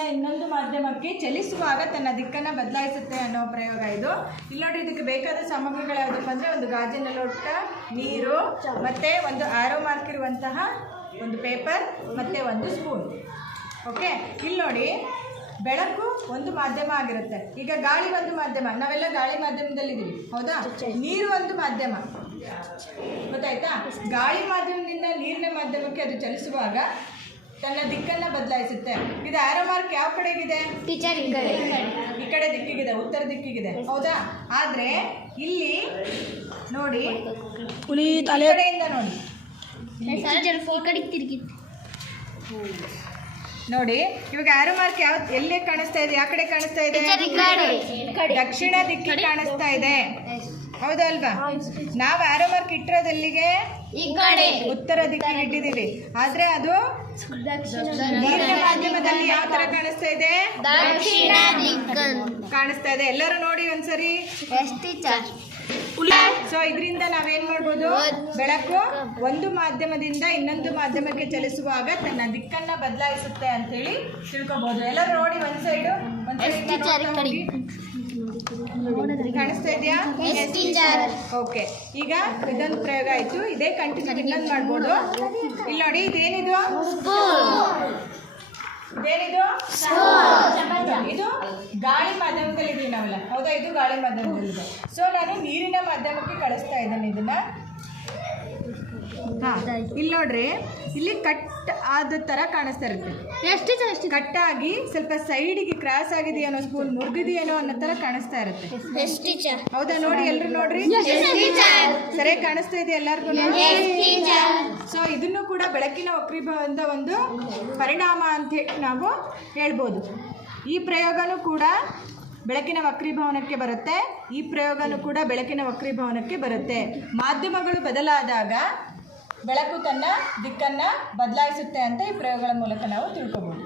ಮಾಧ್ಯಮದಿಂದ ಇನ್ನೊಂದು ಮಾಧ್ಯಮಕ್ಕೆ ಚಲಿಸುವಾಗ ತನ್ನ ದಿಕ್ಕನ್ನು ಬದಲಾಯಿಸುತ್ತೆ ಅನ್ನೋ ಪ್ರಯೋಗ ಇದು. ಇಲ್ಲಿ ನೋಡಿ, ಇದಕ್ಕೆ ಬೇಕಾದ ಸಾಮಗ್ರಿಗಳು ಯಾವುದಪ್ಪ ಅಂದರೆ ಒಂದು ಗಾಜಿನ ಲೋಟ, ನೀರು, ಮತ್ತು ಒಂದು ಆರೋ ಮಾರ್ಕ್ ಇರುವಂತಹ ಒಂದು ಪೇಪರ್ ಮತ್ತು ಒಂದು ಸ್ಪೂನ್. ಓಕೆ, ಇಲ್ಲಿ ನೋಡಿ, ಬೆಳಕು ಒಂದು ಮಾಧ್ಯಮ ಆಗಿರುತ್ತೆ. ಈಗ ಗಾಳಿ ಒಂದು ಮಾಧ್ಯಮ, ನಾವೆಲ್ಲ ಗಾಳಿ ಮಾಧ್ಯಮದಲ್ಲಿದ್ದೀವಿ, ಹೌದಾ? ನೀರು ಒಂದು ಮಾಧ್ಯಮ, ಗೊತ್ತಾಯ್ತಾ? ಗಾಳಿ ಮಾಧ್ಯಮದಿಂದ ನೀರಿನ ಮಾಧ್ಯಮಕ್ಕೆ ಅದು ಚಲಿಸುವಾಗ ತನ್ನ ದಿಕ್ಕನ್ನು ಬದಲಾಯಿಸುತ್ತೆ. ಇದು ಆರೋ ಮಾರ್ಕ್ ಯಾವ ಕಡೆಗಿದೆ? ಟೀಚರ್ ಈ ಕಡೆ ದಿಕ್ಕಿಗಿದೆ, ಉತ್ತರ ದಿಕ್ಕಿಗಿದೆ, ಹೌದಾ? ಆದರೆ ಇಲ್ಲಿ ನೋಡಿ, ಕಡೆಯಿಂದ ನೋಡಿ, ನೋಡಿ ಇವಾಗ ಆರೋ ಮಾರ್ಕ್ ಯಾವ ಎಲ್ಲಿ ಕಾಣಿಸ್ತಾ ಇದೆ? ಯಾವ ಕಡೆ ಕಾಣಿಸ್ತಾ ಇದೆ? ದಕ್ಷಿಣ ದಿಕ್ಕಿಗೆ ಕಾಣಿಸ್ತಾ ಇದೆ, ಹೌದಲ್ವಾ? ನಾವು ಆರೋ ಮಾರ್ಕ್ ಇಟ್ಟಿರೋದೆಲ್ಲಿಗೆ? ಉತ್ತರ ದಿಕ್ಕಿಗೆ ಇಟ್ಟಿದ್ದೀವಿ. ಆದ್ರೆ ಅದು ನೀರಿನ ಮಾಧ್ಯಮದಲ್ಲಿ ಯಾವ ತರ ಕಾಣಿಸ್ತಾ ಇದೆ? ಕಾಣಿಸ್ತಾ ಇದೆ. ಎಲ್ಲರೂ ನೋಡಿ ಒಂದ್ಸರಿ. ಸೊ ಇದರಿಂದ ನಾವೇನ್ ಮಾಡ್ಬೋದು? ಬೆಳಕು ಒಂದು ಮಾಧ್ಯಮದಿಂದ ಇನ್ನೊಂದು ಮಾಧ್ಯಮಕ್ಕೆ ಚಲಿಸುವಾಗ ತನ್ನ ದಿಕ್ಕನ್ನ ಬದಲಾಯಿಸುತ್ತೆ ಅಂತೇಳಿ ತಿಳ್ಕೊಬಹುದು. ಎಲ್ಲರೂ ನೋಡಿ ಒಂದ್ ಸೈಡು, ಕಾಣಿಸ್ತಾ ಇದೆಯಾ? ಓಕೆ, ಈಗ ಇದೊಂದು ಪ್ರಯೋಗ ಆಯ್ತು. ಇದೇ ಕಂಟಿನ್ಯೂ ಇನ್ನೊಂದು ಮಾಡ್ಬೋದು. ಇಲ್ಲಿ ನೋಡಿ, ಇದೇನಿದು? ಇದೇನಿದು? ಇದು ಗಾಳಿ ಮಾಧ್ಯಮದಲ್ಲಿ ಇದೀವಿ ನಾವೆಲ್ಲ, ಹೌದಾ? ಇದು ಗಾಳಿ ಮಾಧ್ಯಮದಲ್ಲಿದೆ. ಸೊ ನಾನು ನೀರಿನ ಮಾಧ್ಯಮಕ್ಕೆ ಕಳಿಸ್ತಾ ಇದ್ದೇನೆ ಇದನ್ನ. ಇಲ್ಲಿ ನೋಡ್ರಿ, ಇಲ್ಲಿ ಕಟ್ ಆದ ತರ ಕಾಣಿಸ್ತಾ ಇರುತ್ತೆ. ಕಟ್ ಆಗಿ ಸ್ವಲ್ಪ ಸೈಡಿಗೆ ಕ್ರಾಸ್ ಆಗಿದೆಯೇನೋ, ಸ್ಪೂನ್ ಮುರಿದಿದೆಯೇನೋ ಅನ್ನೋ ತರ ಕಾಣಿಸ್ತಾ ಇರುತ್ತೆ, ಹೌದಾ? ನೋಡಿ, ಎಲ್ರು ನೋಡ್ರಿ, ಸರಿಯಾಗಿ ಕಾಣಿಸ್ತಾ ಇದೆ ಎಲ್ಲರಿಗೂ? ಸೊ ಇದನ್ನು ಕೂಡ ಬೆಳಕಿನ ವಕ್ರೀಭವನದ ಒಂದು ಪರಿಣಾಮ ಅಂತ ಹೇಳಿ ನಾವು ಹೇಳ್ಬೋದು. ಈ ಪ್ರಯೋಗನೂ ಕೂಡ ಬೆಳಕಿನ ವಕ್ರೀಭವನಕ್ಕೆ ಬರುತ್ತೆ, ಈ ಪ್ರಯೋಗನೂ ಕೂಡ ಬೆಳಕಿನ ವಕ್ರೀಭವನಕ್ಕೆ ಬರುತ್ತೆ. ಮಾಧ್ಯಮಗಳು ಬದಲಾದಾಗ ಬೆಳಕು ತನ್ನ ದಿಕ್ಕನ್ನು ಬದಲಾಯಿಸುತ್ತೆ ಅಂತ ಈ ಪ್ರಯೋಗಗಳ ಮೂಲಕ ನಾವು ತಿಳ್ಕೊಬೋದು.